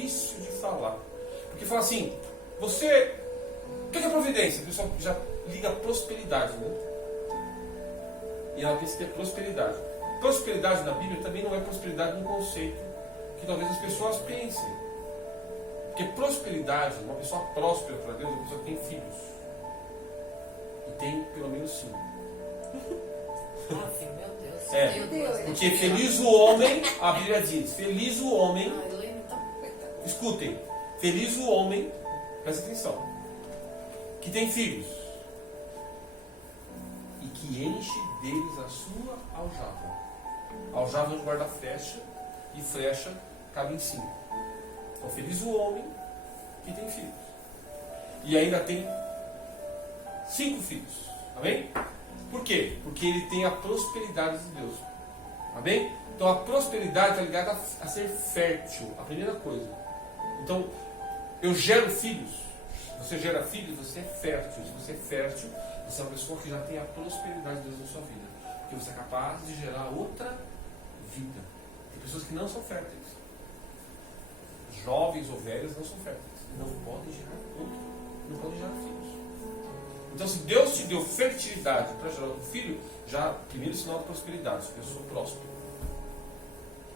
difícil de falar. Porque fala assim, você... O que é providência? O pessoal já liga a prosperidade, né? E ela pensa que é prosperidade. Prosperidade na Bíblia também não é prosperidade num conceito que talvez as pessoas pensem. Porque prosperidade, uma pessoa próspera para Deus, é uma pessoa que tem filhos. E tem pelo menos 5. Meu Deus. Porque feliz o homem, a Bíblia diz, feliz o homem, escutem, feliz o homem, presta atenção, que tem filhos e que enche deles a sua aljava. Aljava onde guarda flecha, e flecha cabe em 5. Então feliz o homem que tem filhos. E ainda tem 5 filhos. Amém? Por quê? Porque ele tem a prosperidade de Deus. Amém? Então a prosperidade está ligada a ser fértil. A primeira coisa. Então, eu gero filhos. Você gera filhos, você é fértil. Se você é fértil, você é uma pessoa que já tem a prosperidade de Deus na sua vida. Porque você é capaz de gerar outra vida. Tem pessoas que não são férteis. Jovens ou velhos não são férteis. Não podem gerar outro. Não podem gerar filhos. Então, se Deus te deu fertilidade para gerar outro filho, já, primeiro sinal de prosperidade, se eu sou próspero.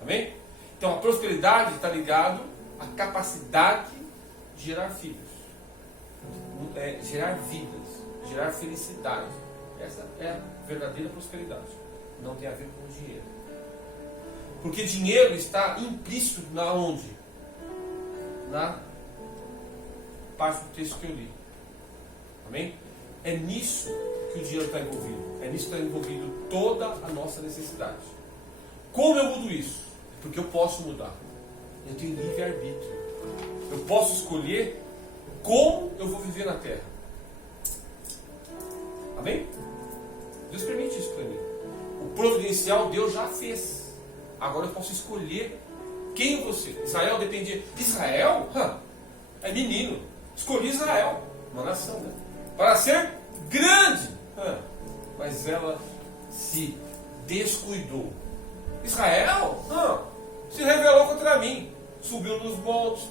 Amém? Então, a prosperidade está ligado à capacidade de gerar filhos, gerar vidas, gerar felicidade. Essa é a verdadeira prosperidade. Não tem a ver com dinheiro. Porque dinheiro está implícito na onde? Na parte do texto que eu li. Amém? É nisso que o dinheiro está envolvido. É nisso que está envolvido toda a nossa necessidade. Como eu mudo isso? Porque eu posso mudar. Eu tenho livre-arbítrio. Eu posso escolher como eu vou viver na terra. Amém? Deus permite isso para mim. O providencial Deus já fez. Agora eu posso escolher quem eu vou ser. Israel dependia. Israel? É menino. Escolhi Israel. Uma nação, né? Para ser grande. Mas ela se descuidou. Israel se rebelou contra mim. Subiu nos montes,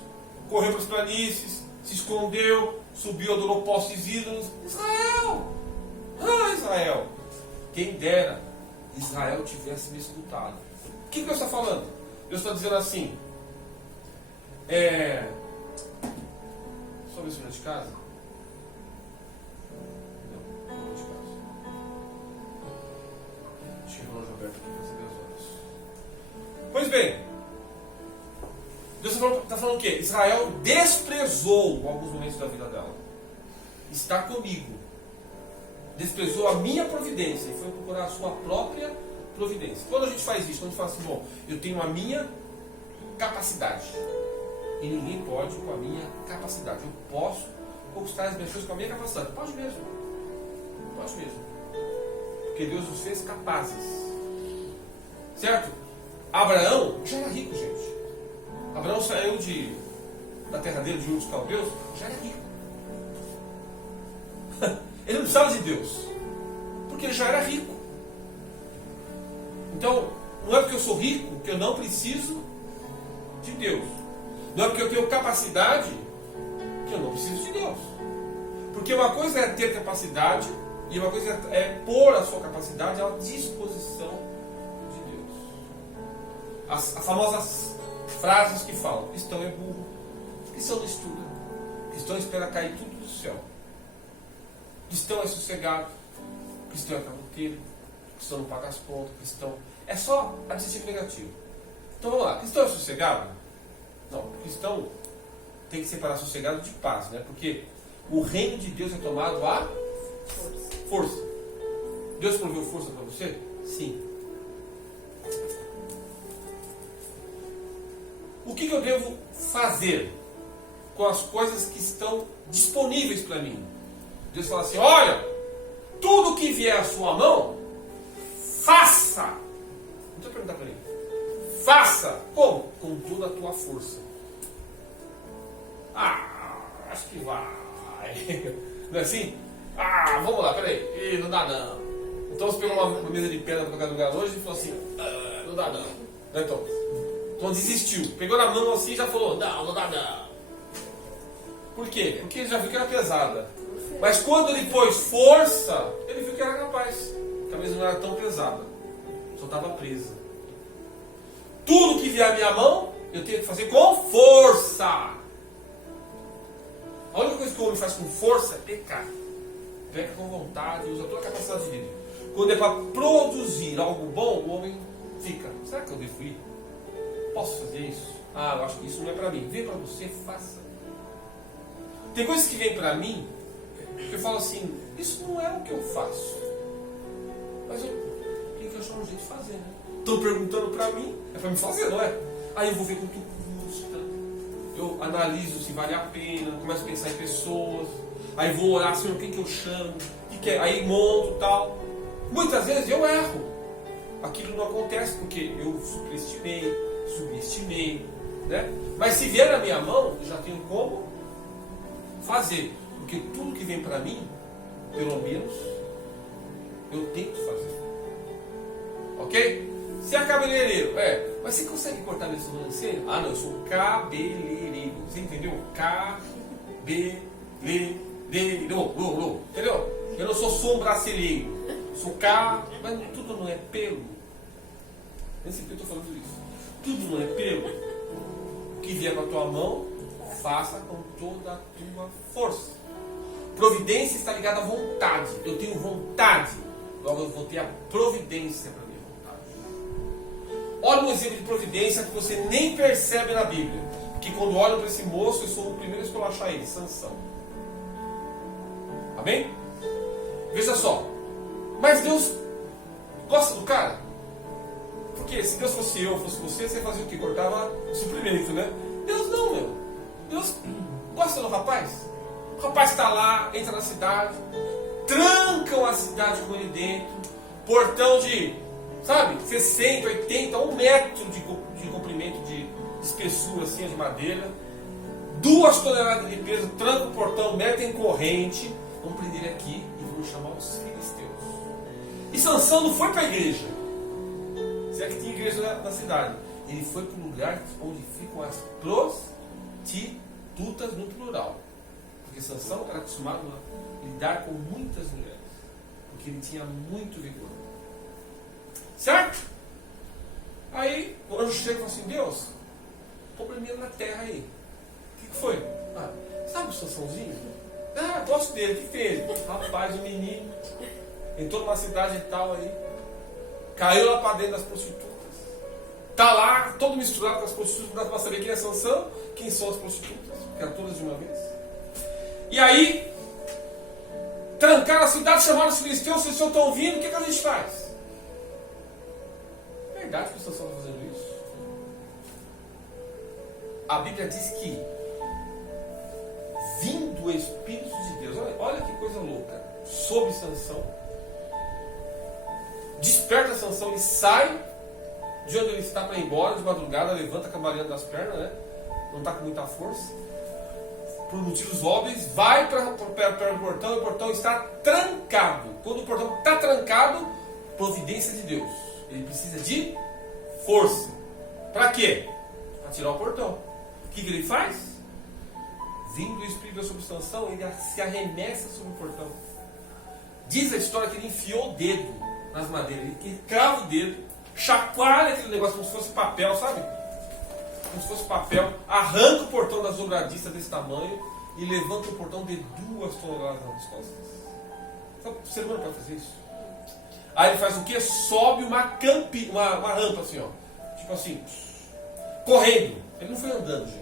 correu para as planícies, se escondeu, subiu, adorou postes ídolos. Israel! Israel! Quem dera Israel tivesse me escutado. O que Deus está falando? Deus está dizendo assim. Só ver se eu de casa. Pois bem, Deus está falando o quê? Israel desprezou alguns momentos da vida dela. Está comigo. Desprezou a minha providência e foi procurar a sua própria providência. Quando a gente faz isso, quando a gente fala assim, bom, eu tenho a minha capacidade e ninguém pode com a minha capacidade. Eu posso conquistar as minhas coisas com a minha capacidade. Pode mesmo. Pode mesmo. Porque Deus nos fez capazes. Certo? Abraão já era rico, gente. Abraão saiu da terra dele, de Ur dos Caldeus, já era rico. Ele não precisava de Deus, porque ele já era rico. Então, não é porque eu sou rico que eu não preciso de Deus. Não é porque eu tenho capacidade que eu não preciso de Deus. Porque uma coisa é ter capacidade e uma coisa é pôr a sua capacidade à disposição de Deus. As famosas frases que falam: cristão é burro, cristão não estuda, cristão espera cair tudo do céu, cristão é sossegado, cristão é caboteiro, cristão não paga as contas, cristão... É só adjetivo negativo. Então vamos lá, cristão é sossegado? Não, cristão tem que separar sossegado de paz, né? Porque o reino de Deus é tomado a força. Deus proveu força para você? Sim. O que eu devo fazer com as coisas que estão disponíveis para mim? Deus fala assim: olha, tudo que vier à sua mão, faça. Não estou perguntando para ele. Faça. Como? Com toda a tua força. Acho que vai. Não é assim? Vamos lá, peraí. Não dá não. Então você pegou uma mesa de pedra para cada lugar hoje e falou assim: não dá não. Então Então desistiu. Pegou na mão assim e já falou, não dá não. Por quê? Porque ele já viu que era pesada. Mas quando ele pôs força, ele viu que era capaz. Talvez não era tão pesada. Só estava presa. Tudo que vier à minha mão, eu tenho que fazer com força. A única coisa que o homem faz com força é pecar. Peca com vontade, usa toda a capacidade dele. Quando é para produzir algo bom, o homem fica. Será que eu devo ir? Posso fazer isso? Ah, eu acho que isso não é para mim. Vem para você, faça. Tem coisas que vêm para mim que eu falo assim, isso não é o que eu faço. Mas eu tenho que achar um jeito de fazer, né? Estão perguntando para mim, é para me fazer, não é? Aí eu vou ver quanto custa. Eu analiso se vale a pena, começo a pensar em pessoas. Aí vou orar assim, quem que eu chamo, aí monto e tal. Muitas vezes eu erro. Aquilo não acontece porque eu subestimei, né? Mas se vier na minha mão, eu já tenho como fazer. Porque tudo que vem para mim, pelo menos, eu tento fazer. Ok? Se é cabeleireiro, mas você consegue cortar minha sobrancelha? Ah, não, eu sou cabeleireiro. Você entendeu? Cabeleireiro. Entendeu? Eu não sou sobrancelheiro. Sou mas tudo não é pelo. Nem sei porque eu estou falando isso. Tudo não é pelo. O que vier na tua mão, faça com toda a tua força. Providência está ligada à vontade. Eu tenho vontade. Logo eu vou ter a providência para minha vontade. Olha um exemplo de providência que você nem percebe na Bíblia. Que quando olham para esse moço, eu sou o primeiro a esculachar ele, Sansão. Amém? Veja só. Mas Deus gosta do cara. Porque se Deus fosse eu, fosse você fazia o quê? Cortava o suprimento, né? Deus não, meu. Deus gosta do rapaz. O rapaz está lá, entra na cidade, trancam a cidade com ele dentro, portão de, 60, 80, 1 metro de comprimento, de espessura assim, de madeira, 2 toneladas de peso, trancam o portão, metem corrente, vão prender aqui e vão chamar os filisteus. E Sansão não foi para a igreja, se é que tinha igreja na cidade, ele foi para o lugar onde ficam as prostitutas no plural. Porque Sansão era acostumado a lidar com muitas mulheres. Porque ele tinha muito vigor. Certo? Aí o anjo chega e fala assim, Deus, problema na terra aí. O que foi? Sabe o Sansãozinho? Gosto dele. O que fez? Rapaz, o menino entrou numa cidade e tal aí. Caiu lá para dentro das prostitutas. Está lá, todo misturado com as prostitutas. Não dá para saber quem é Sansão, quem são as prostitutas. Porque eram todas de uma vez. E aí, trancaram a cidade, chamaram os filisteus, vocês estão ouvindo, o que a gente faz? É verdade que os filisteus estão fazendo isso? A Bíblia diz que, vindo o Espírito de Deus, olha que coisa louca, sobre Sansão, desperta Sansão, ele sai de onde ele está para ir embora, de madrugada, levanta cambaleando das pernas, né? Não está com muita força. Por motivos óbvios, vai para o portão e o portão está trancado. Quando o portão está trancado, providência de Deus. Ele precisa de força. Para quê? Para tirar o portão. O que ele faz? Vindo o Espírito sobre Sansão, ele se arremessa sobre o portão. Diz a história que ele enfiou o dedo nas madeiras. Ele crava o dedo, chacoalha aquele negócio como se fosse papel, sabe? Como se fosse papel, arranca o portão das dobradiças desse tamanho e levanta o portão de 2 toneladas nas costas. Sabe, o ser humano pode fazer isso? Aí ele faz o quê? Sobe uma rampa assim, ó. Tipo assim, correndo. Ele não foi andando, gente.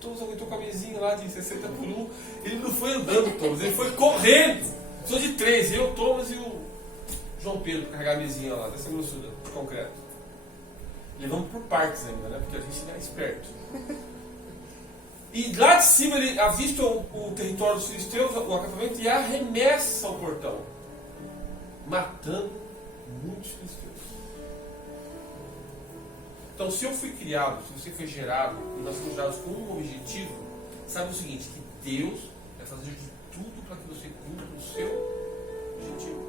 Thomas aguentou com a mesinha lá de 60 por 1. Ele não foi andando, Thomas, ele foi correndo. Sou de 3, eu, Thomas e o João Pedro, para carregar a mesinha lá, dessa grossura de concreto. Levamos por partes ainda, né? Porque a gente é esperto. E lá de cima ele avista o território dos filisteus, o acampamento, e arremessa o portão, matando muitos filisteus. Então, se eu fui criado, se você foi gerado, e nós fomos gerados com um objetivo, sabe o seguinte, que Deus vai fazer de tudo para que você cumpra o seu objetivo.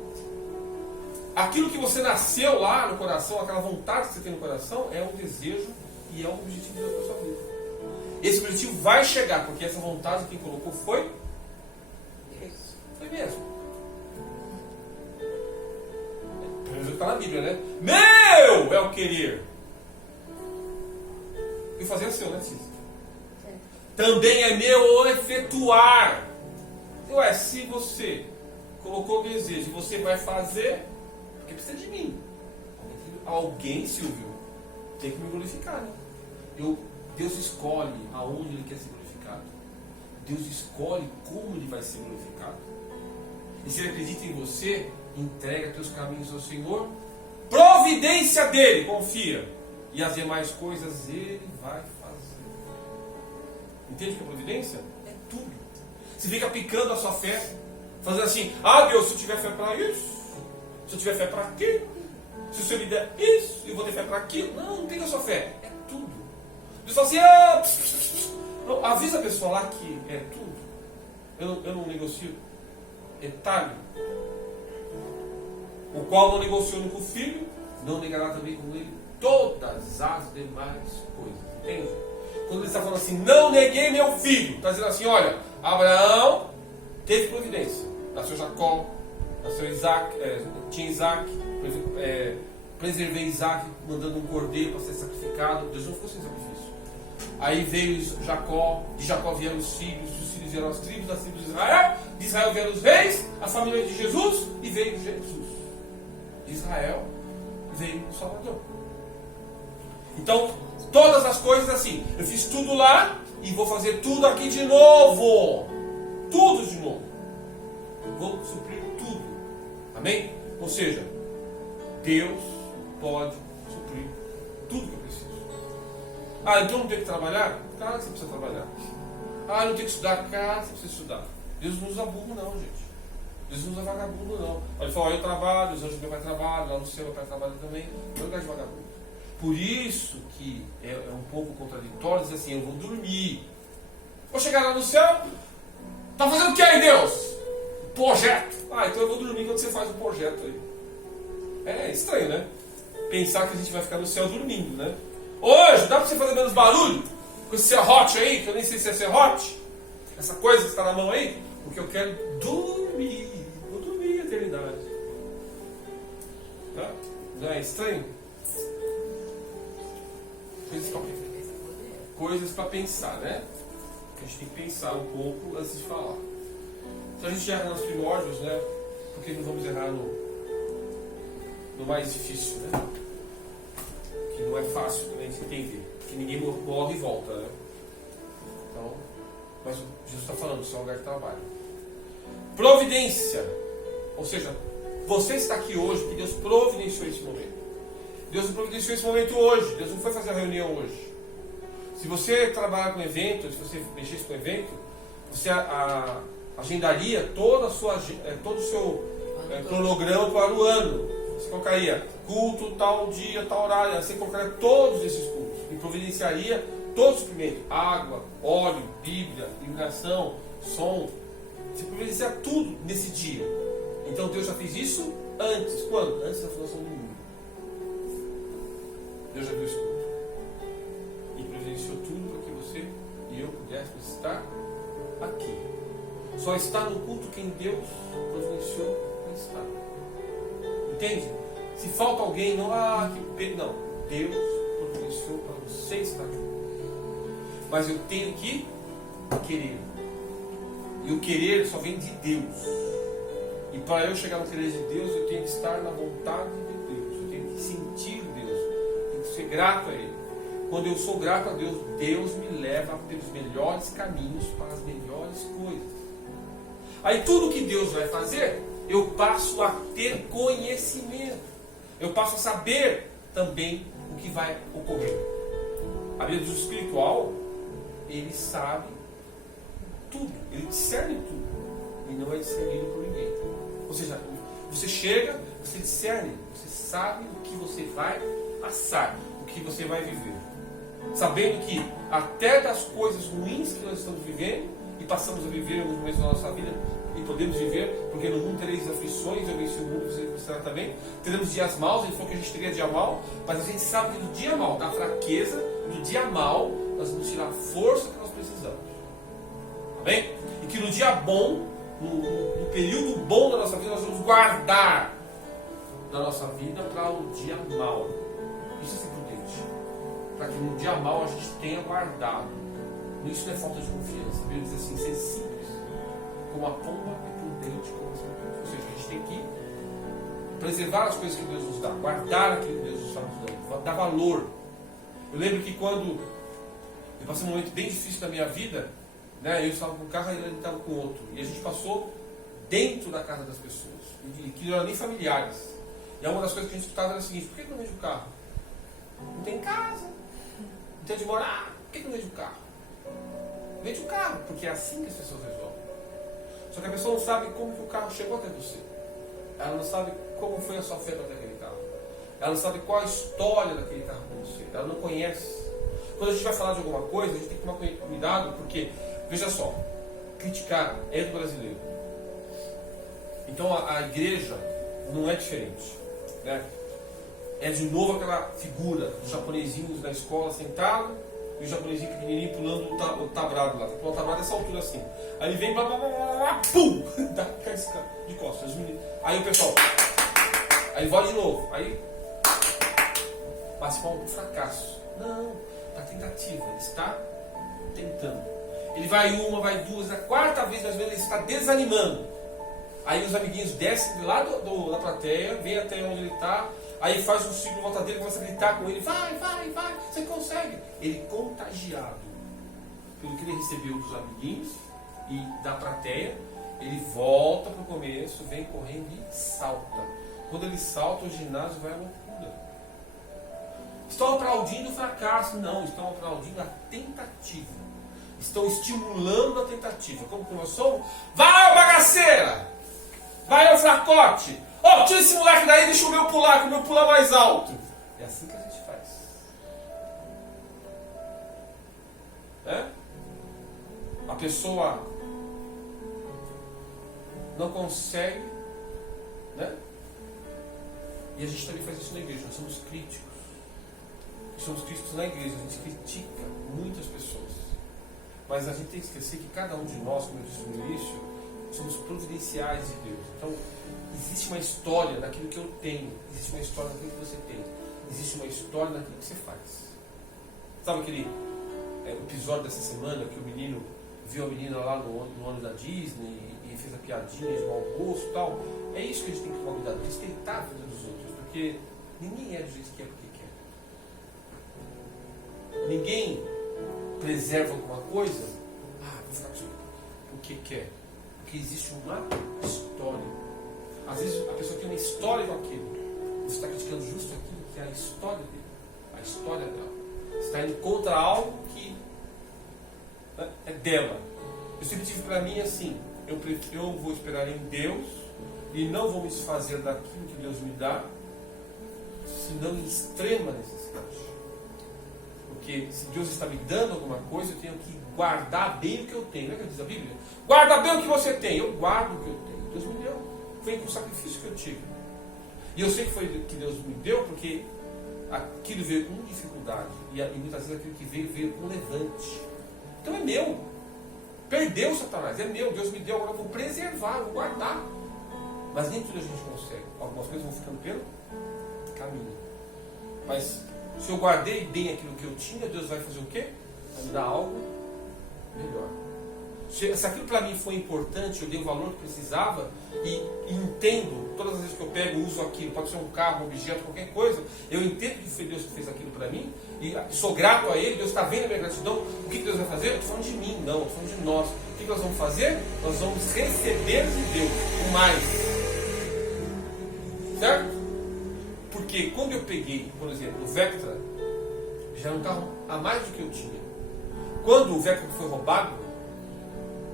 Aquilo que você nasceu lá no coração, aquela vontade que você tem no coração, é um desejo E é o objetivo de Deus para a sua vida. Esse objetivo vai chegar, porque essa vontade quem colocou foi Deus. Foi mesmo. Pelo menos está na Bíblia, né? Meu é o querer. E fazer é seu, né, Cícero? Também é meu o efetuar. Ué, se você colocou o desejo e você vai fazer, porque precisa de mim. Alguém, Silvio, tem que me glorificar, né? Deus escolhe aonde Ele quer ser glorificado. Deus escolhe como Ele vai ser glorificado. E se Ele acredita em você, entrega teus caminhos ao Senhor, providência dEle, confia. E as demais coisas Ele vai fazer. Entende o que é providência? É tudo. Você fica picando a sua fé, fazendo assim: ah, Deus, se eu tiver fé para isso, se eu tiver fé para aquilo, se o Senhor me der isso, eu vou ter fé para aquilo. Não pica a sua fé, é tudo. Deus fala assim: ah, não, avisa a pessoa lá que é tudo. Eu não negocio. É talho. O qual não negociou com o filho, não negará também com ele todas as demais coisas. Entende? Quando ele está falando assim: não neguei meu filho, está dizendo assim: olha, Abraão teve providência. Nasceu Jacó, nasceu Isaac, tinha Isaac, preservei Isaac mandando um cordeiro para ser sacrificado. Deus não ficou sem sacrifício. Aí veio Jacó, de Jacó vieram os filhos, dos filhos vieram as tribos, das tribos de Israel vieram os reis, a família de Jesus, e veio Jesus. De Israel veio o Salvador. Então, todas as coisas assim, eu fiz tudo lá e vou fazer tudo aqui de novo. Tudo de novo. Vou suprir tudo. Amém? Ou seja, Deus pode suprir tudo que eu preciso. Ah, então não tem que trabalhar? Claro que você precisa trabalhar. Ah, não tem que estudar? Claro que você precisa estudar. Deus não usa burro não, gente. Deus não usa vagabundo não. Ele fala: eu trabalho, os anjos do meu pai trabalham, lá no céu meu pai trabalha também. Não é lugar de vagabundo. Por isso que é um pouco contraditório dizer assim: eu vou dormir. Vou chegar lá no céu. Tá fazendo o que aí, Deus? Projeto. Ah, então eu vou dormir quando você faz o projeto aí. É estranho, né? Pensar que a gente vai ficar no céu dormindo, né? Hoje, dá pra você fazer menos barulho? Com esse serrote aí, que eu nem sei se é serrote. Essa coisa que está na mão aí. Porque eu quero dormir. Vou dormir a eternidade. Tá? Não é estranho? Coisas para pensar, né? A gente tem que pensar um pouco antes de falar. Se a gente erra nos primórdios, né? Por que não vamos errar no mais difícil, né? Que não é fácil também de entender. Que ninguém morre e volta, né? Então, mas Jesus está falando, isso é um lugar de trabalho. Providência. Ou seja, você está aqui hoje porque Deus providenciou esse momento. Deus providenciou esse momento hoje. Deus não foi fazer a reunião hoje. Se você trabalhar com evento, se você mexesse com evento, você agendaria todo o seu cronograma para o ano. Você colocaria culto, tal dia, tal horário. Você colocaria todos esses cultos e providenciaria todos os suprimentos: água, óleo, Bíblia, iluminação, som. Você providencia tudo nesse dia. Então Deus já fez isso antes. Quando? Antes da fundação do mundo. Deus já viu isso tudo. E providenciou tudo para que você e eu pudéssemos estar aqui. Só está no culto quem Deus providenciou para estar. Entende? Se falta alguém, não, não. Deus providenciou para você estar aqui. Mas eu tenho que querer. E o querer só vem de Deus. E para eu chegar no querer de Deus, eu tenho que estar na vontade de Deus. Eu tenho que sentir Deus. Eu tenho que ser grato a Ele. Quando eu sou grato a Deus, Deus me leva pelos melhores caminhos para as melhores coisas. Aí tudo que Deus vai fazer, eu passo a ter conhecimento. Eu passo a saber também o que vai ocorrer. A vida do espiritual, ele sabe tudo, ele discerne tudo. E não é discernido por ninguém. Ou seja, você chega, você discerne, você sabe o que você vai passar, o que você vai viver. Sabendo que até das coisas ruins que nós estamos vivendo, e passamos a viver alguns momentos da nossa vida e podemos viver, porque no mundo tereis aflições, eu venci o mundo, você será também. Teremos dias maus, ele falou que a gente teria dia mau, mas a gente sabe que do dia mau, da fraqueza, do dia mau, nós vamos tirar a força que nós precisamos. Amém? E que no dia bom, no período bom da nossa vida, nós vamos guardar da nossa vida para o dia mau. Isso é ser prudente. Para que no dia mau a gente tenha guardado. Isso não é falta de confiança. A Bíblia diz assim, ser simples como a pomba é prudente como as serpentes. Ou seja, a gente tem que preservar as coisas que Deus nos dá, guardar aquilo que Deus nos está nos dando, dar valor. Eu lembro que quando eu passei um momento bem difícil da minha vida, né, eu estava com um carro e ele estava com outro. E a gente passou dentro da casa das pessoas, que não eram nem familiares. E uma das coisas que a gente escutava era o seguinte: por que não vende o carro? Não tem casa, não tem onde morar, por que não vende o carro? Vende o carro, porque é assim que as pessoas resolvem. Só que a pessoa não sabe como que o carro chegou até você. Ela não sabe como foi a sua fé até aquele carro. Ela não sabe qual a história daquele carro com você. Ela não conhece. Quando a gente vai falar de alguma coisa, a gente tem que tomar cuidado, porque, veja só, criticar é do brasileiro. Então a igreja não é diferente, né? É de novo aquela figura dos japonesinhos na escola sentado e o japonesinho pequenininho pulando o tabrado lá. Pulando o tabrado dessa altura assim. Aí ele vem, blá, blá, blá, blá, pum! Cai de costas. Aí o pessoal, aí vai de novo. Aí passa um fracasso. Não, está tentativa, ele está tentando. Ele vai uma, vai duas, na quarta vez das vezes ele está desanimando. Aí os amiguinhos descem lá da plateia, vem até onde ele está, aí faz um ciclo em volta dele, começa a gritar com ele, vai, você consegue. Ele contagiado pelo que ele recebeu dos amiguinhos e da plateia, ele volta para o começo, vem correndo e salta. Quando ele salta, o ginásio vai à loucura. Estão aplaudindo o fracasso? Não, estão aplaudindo a tentativa. Estão estimulando a tentativa. Como que nós somos? Vai, bagaceira! Vai ao fracote! Ó, tira esse moleque daí, deixa o meu pular, que o meu pular mais alto. É assim que a gente faz. É? A pessoa não consegue, né? E a gente também faz isso na igreja. Nós somos críticos. Somos críticos na igreja. A gente critica muitas pessoas. Mas a gente tem que esquecer que cada um de nós, como eu disse no início, somos providenciais de Deus. Então, existe uma história daquilo que eu tenho. Existe uma história daquilo que você tem. Existe uma história daquilo que você faz. Sabe aquele episódio dessa semana que o menino viu a menina lá no ônibus da Disney e fez a piadinha de mau gosto e tal? É isso que a gente tem que tomar cuidado. Respeitar a vida dos outros. Porque ninguém é do jeito que é porque quer. Ninguém preserva alguma coisa, vou ficar com o que quer. Porque existe uma história. Às vezes a pessoa tem uma história com aquilo. Você está criticando justo aquilo que é a história dele. A história dela. Você está indo contra algo que é dela. Eu sempre tive para mim assim, eu vou esperar em Deus e não vou me desfazer daquilo que Deus me dá, senão em extrema necessidade. Porque se Deus está me dando alguma coisa, eu tenho que guardar bem o que eu tenho. Não é que diz a Bíblia? Guarda bem o que você tem. Eu guardo o que eu tenho. Deus me deu. Foi com o sacrifício que eu tive. E eu sei que foi que Deus me deu porque aquilo veio com dificuldade. E muitas vezes aquilo que veio com levante. Então é meu. Perdeu Satanás. É meu. Deus me deu. Agora eu vou preservar, vou guardar. Mas nem tudo a gente consegue. Algumas coisas vão ficando pelo caminho. Mas se eu guardei bem aquilo que eu tinha, Deus vai fazer o quê? Vai me dar algo melhor. Se aquilo para mim foi importante, eu dei o valor que precisava e entendo, todas as vezes que eu pego, uso aquilo, pode ser um carro, um objeto, qualquer coisa, eu entendo que foi Deus que fez aquilo para mim e sou grato a Ele, Deus está vendo a minha gratidão. O que Deus vai fazer? Eu estou falando de mim, não, eu estou falando de nós. O que nós vamos fazer? Nós vamos receber de Deus o mais. Certo? Porque quando eu peguei, por exemplo, o Vectra, já era um carro a mais do que eu tinha. Quando o Vectra foi roubado,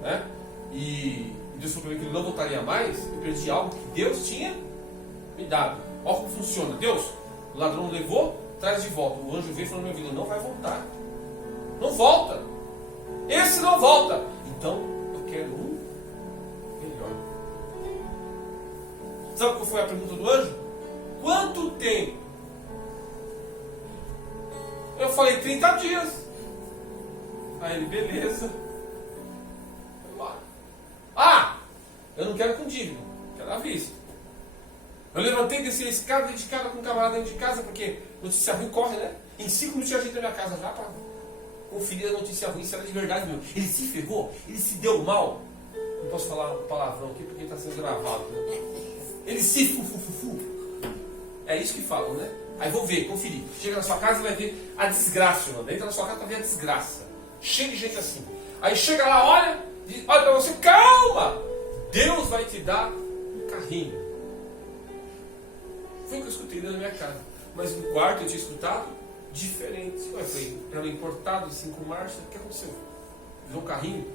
né, e Deus falou para mim que ele não voltaria mais, eu perdi algo que Deus tinha me dado. Olha como funciona. Deus, o ladrão levou, traz de volta. O anjo veio e falou na minha vida, não vai voltar. Não volta. Esse não volta. Então, eu quero um melhor. Sabe qual foi a pergunta do anjo? Quanto tempo? Eu falei, 30 dias. Aí ele, beleza. Foi embora. Ah! Eu não quero com dívida, quero à vista. Eu levantei e desci a escada dentro de casa com um camarada dentro de casa, porque notícia ruim corre, né? Em 5 minutos eu ajeitei a minha casa já para conferir a notícia ruim, se era de verdade mesmo. Ele se ferrou, ele se deu mal. Não posso falar um palavrão aqui porque está sendo gravado. Né? Ele se fufufufu. É isso que falam, né? Aí vou ver, conferir. Chega na sua casa e vai ver a desgraça, mano. Entra na sua casa para ver a desgraça. Cheio de gente assim. Aí chega lá, olha, diz, olha para você, calma! Deus vai te dar um carrinho. Foi o que eu escutei dentro da minha casa. Mas no quarto eu tinha escutado diferente. Ué, foi era importado de 5 marchas. O que aconteceu? Virou um carrinho?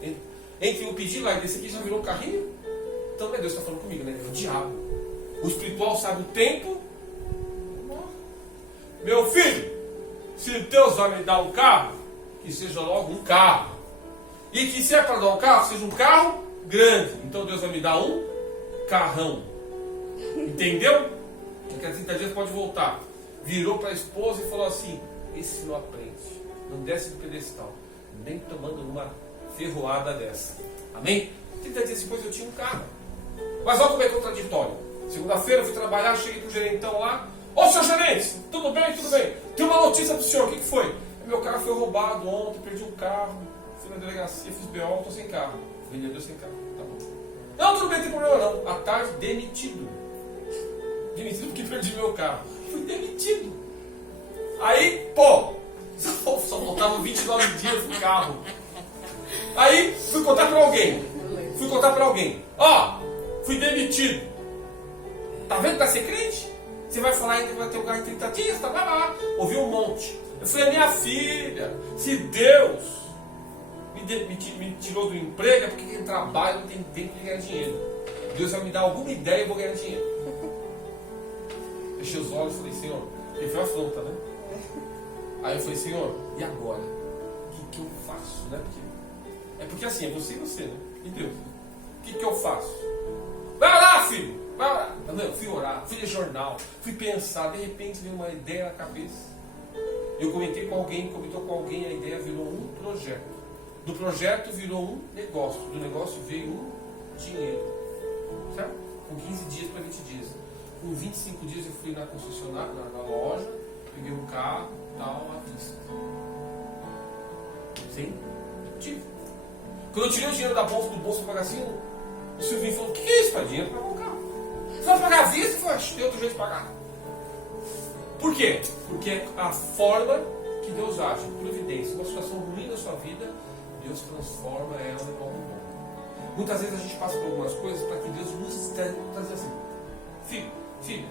Entre eu pedir lá e desse aqui já virou um carrinho? Então não é Deus que está falando comigo, né? É o diabo. O espiritual sabe o tempo. Meu filho, se Deus vai me dar um carro, que seja logo um carro. E que se é para dar um carro, seja um carro grande. Então Deus vai me dar um carrão. Entendeu? Daqui a 30 dias pode voltar. Virou para a esposa e falou assim: esse não aprende, não desce do pedestal, nem tomando uma ferroada dessa. Amém? 30 dias depois eu tinha um carro. Mas olha como é contraditório. Segunda-feira eu fui trabalhar, cheguei pro gerentão lá. Ô, seu gerente, tudo bem? Tudo bem. Tem uma notícia pro senhor, o que foi? Meu carro foi roubado ontem, perdi um carro, fui na delegacia, fiz BO, tô sem carro. Vendedor sem carro, tá bom. Não, tudo bem, não tem problema não. À tarde, demitido. Demitido porque perdi meu carro. Fui demitido. Aí, pô, só faltavam 29 dias no carro. Aí, fui contar pra alguém. Ó, fui demitido. Tá vendo que vai ser crente? Você vai falar ainda que vai ter um carro em 30 dias, tá lá. Ouvi um monte. Eu falei, minha filha, se Deus me tirou do emprego, é porque quem trabalha não tem tempo de ganhar dinheiro. Deus vai me dar alguma ideia e eu vou ganhar dinheiro. Fechei os olhos e falei, Senhor, ele foi afronta, né? Aí eu falei, Senhor, e agora? O que eu faço? Né? Porque assim, é você e você, né? E Deus? O que eu faço? Vai lá, filho! Vai lá! Não, eu fui orar, fui ler jornal, fui pensar, de repente veio uma ideia na cabeça. Eu comentou com alguém, a ideia virou um projeto. Do projeto virou um negócio. Do negócio veio um dinheiro. Certo? Com 15 dias para 20 dias. Com 25 dias eu fui na concessionária, na loja, peguei um carro, tal, à vista. Sem motivo. Quando eu tirei o dinheiro do bolso para pagar assim, o Silvinho falou, o que é isso, pai? Dinheiro para pagar um carro. Você vai pagar à vista? Eu falei, tem outro jeito de pagar. Por quê? Porque é a forma que Deus age, providência. Uma situação ruim na sua vida, Deus transforma ela em algo bom. Muitas vezes a gente passa por algumas coisas para que Deus nos traga assim, filho,